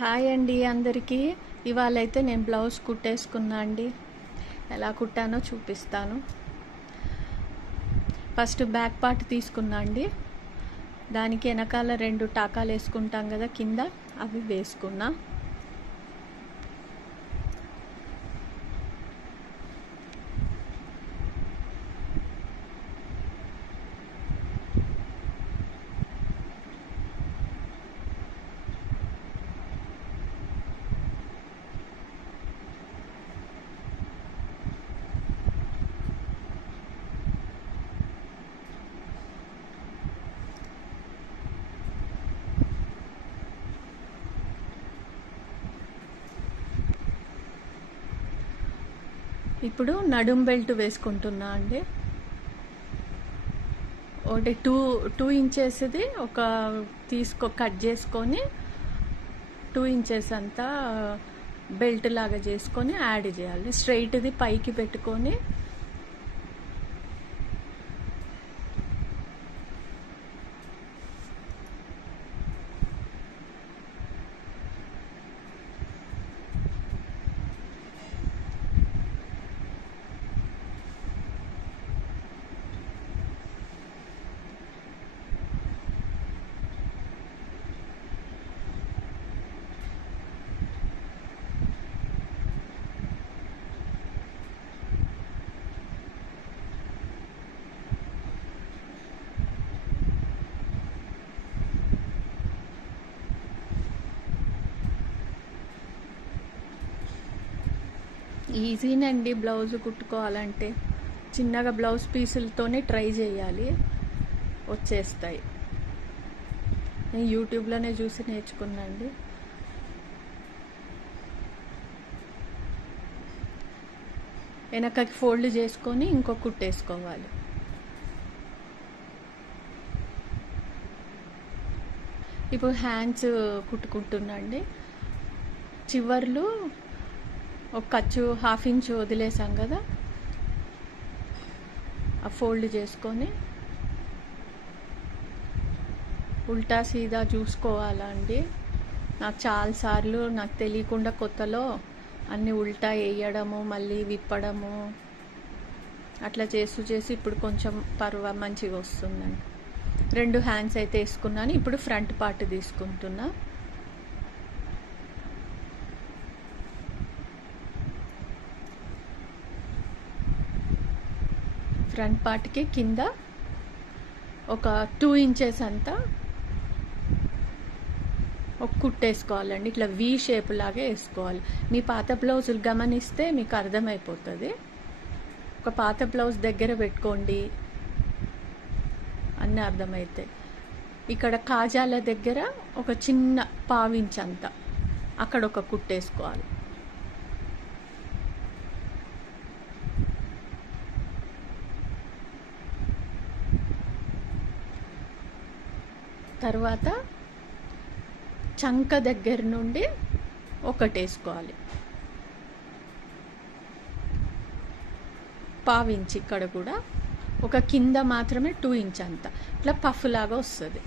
Hi అండి అందరికీ. ఇవాళ అయితే నేను బ్లౌజ్ కుట్టేసుకున్నా అండి. ఎలా కుట్టానో చూపిస్తాను. ఫస్ట్ బ్యాక్ పార్ట్ తీసుకున్నా అండి. దానికి వెనకాల 2 టాకాలు వేసుకుంటాం కదా కింద, అవి వేసుకున్నా. ఇప్పుడు నడుం బెల్ట్ వేసుకుంటున్నా అండి. ఒకటి 2 ఇంచెస్ది ఒక కట్ చేసుకొని 2 ఇంచెస్ అంతా బెల్ట్ లాగా చేసుకొని యాడ్ చేయాలి. స్ట్రైట్ది పైకి పెట్టుకొని ఈజీనండి బ్లౌజ్ కుట్టుకోవాలంటే. చిన్నగా బ్లౌజ్ పీసులతోనే ట్రై చేయాలి, వచ్చేస్తాయి. నేను యూట్యూబ్లోనే చూసి నేర్చుకున్నాండి. వెనకకి ఫోల్డ్ చేసుకొని ఇంకో కుట్టేసుకోవాలి. ఇప్పుడు హ్యాండ్స్ కుట్టుకుంటున్నాండి. చివర్లు ఒక ఖర్చు 1/2 ఇంచ్ వదిలేసాం కదా, ఆ ఫోల్డ్ చేసుకొని ఉల్టా సీదా చూసుకోవాలండి. నాకు చాలాసార్లు నాకు తెలియకుండా కొత్తలో అన్నీ ఉల్టా వేయడము, మళ్ళీ విప్పడము అట్లా చేసి ఇప్పుడు కొంచెం మంచిగా వస్తుందండి. 2 హ్యాండ్స్ అయితే వేసుకున్నాను. ఇప్పుడు ఫ్రంట్ పార్ట్ తీసుకుంటున్నా. ఫ్రంట్ పార్ట్కి కింద ఒక 2 ఇంచెస్ అంతా ఒక కుట్టేసుకోవాలండి. ఇట్లా వి షేప్ లాగా వేసుకోవాలి. మీ పాత బ్లౌజులు గమనిస్తే మీకు అర్థమైపోతుంది. ఒక పాత బ్లౌజ్ దగ్గర పెట్టుకోండి, అన్నీ అర్థమవుతాయి. ఇక్కడ కాజాల దగ్గర ఒక చిన్న 1/2 ఇంచ్ అంతా అక్కడ ఒక కుట్టేసుకోవాలి. తర్వాత చంక దగ్గర నుండి ఒకటి వేసుకోవాలి. 1/2 ఇంచ్ ఇక్కడ కూడా ఒక కింద మాత్రమే 2 ఇంచ్ అంతా ఇట్లా పఫ్ లాగా వస్తుంది.